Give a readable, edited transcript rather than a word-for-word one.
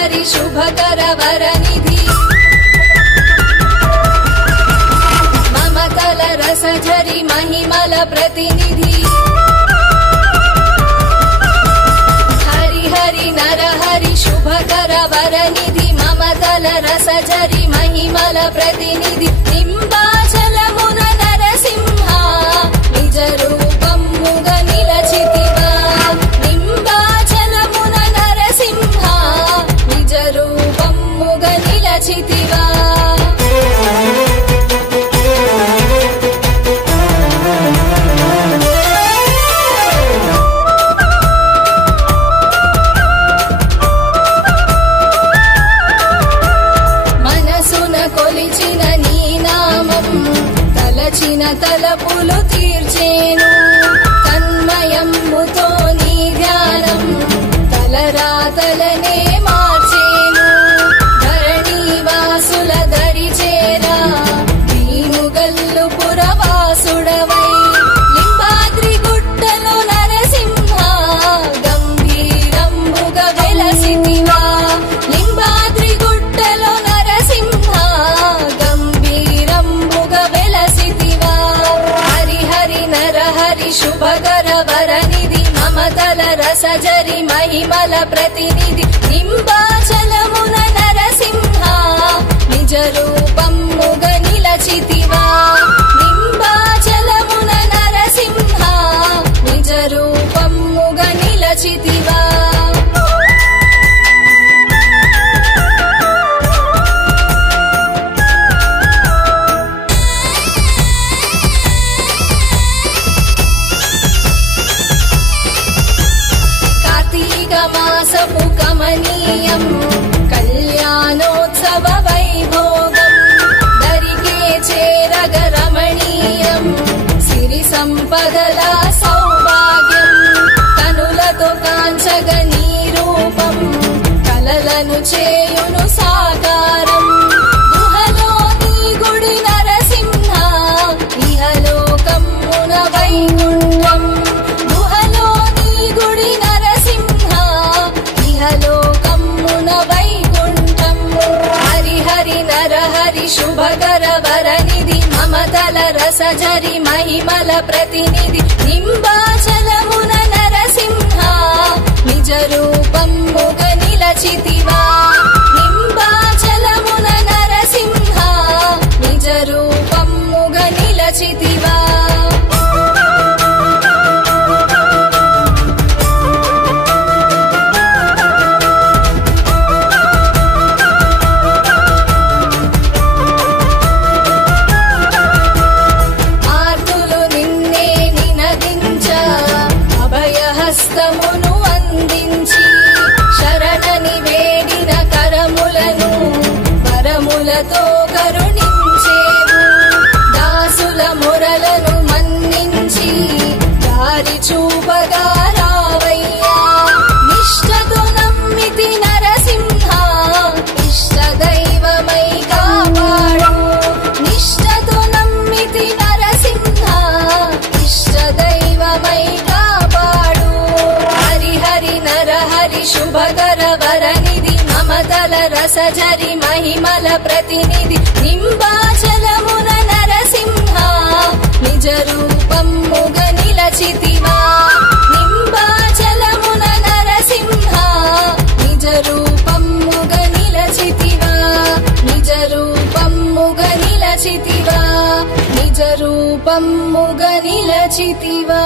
हरि शुभकर वरनिधि ममतल रस झरि महिमल प्रतिनिधि हरि हरि नर हरि शुभकर वरनिधि ममतल रस झरि महिमल प्रतिनिधि निंबाचलमुन नरसिंह निज रूपमुग निलचितिवा निंबाचलमुन नरसिंह निज रूपमुग निलचितिवा కొలిచిన నీ నామం తలచిన తలపులు తీర్చేను తన్మయముతో నీ ధ్యానం తలరాతలనే మార్చేను ధరణి వాసుల దరి చేరా దీనుగల్లు పురవాసుడవై లింబాద్రి గుట్టలో నరసింహ గంభీరంబుగ వెలసితివా లింబాద్రి గుట్టలో నరసింహ గంభీరంబుగ వెలసితివా హరి హరి నర హరి శుభకర వరనిధి మమతల రస జరి మహిమల ప్రతినిధి నింబాచలమున నరసింహ నిజ రూపముగ నిలచితివా నింబాచలమున నరసింహ నిజ రూపముగ నిలచితివా మాసపు కమనీయం కళ్యాణోత్సవ వైభోగం దరికే చేరగ రమణీయం సిరి సంపదల సౌభాగ్యం కనులతో కాంచగ నీ రూపం కలలను చేయును సాకారం గుహలో నీ గుడి నరసింహ ఇహలోకమున వైకుంఠం గుహలో నీ గుడి లోకమున వైకుంఠం హరి హరి నర హరి శుభకర వరనిధి మమతల రస జరి మహిమల ప్రతినిధి నింబాచలమున నరసింహ నిజ రూపముగ నిలచితివా నింబాచలమున నరసింహ నిజ రూపముగ నిలచితివా హస్తమును అందించి శరణని వేడిన కరములను వరములతో కరుణించేవు దాసుల మొరలను మన్నించి దారి చూపగా రావయ్యా నిష్ఠతో నమ్మితి నరసింహ ఇష్ట దైవమై కాపాడు నిష్ఠతో నమ్మితి నరసింహ ఇష్ట దైవమై నర హరి శుభకర వరనిధి మమతల రస జరి మహిమల ప్రతినిధి నింబాచలమున నరసింహ నిజ రూపముగ నిలచితివా నింబాచలమున నరసింహ నిజ రూపముగ నిలచితివా నిజ రూపముగ నిలచితివా నిజ రూపముగ నిలచితివా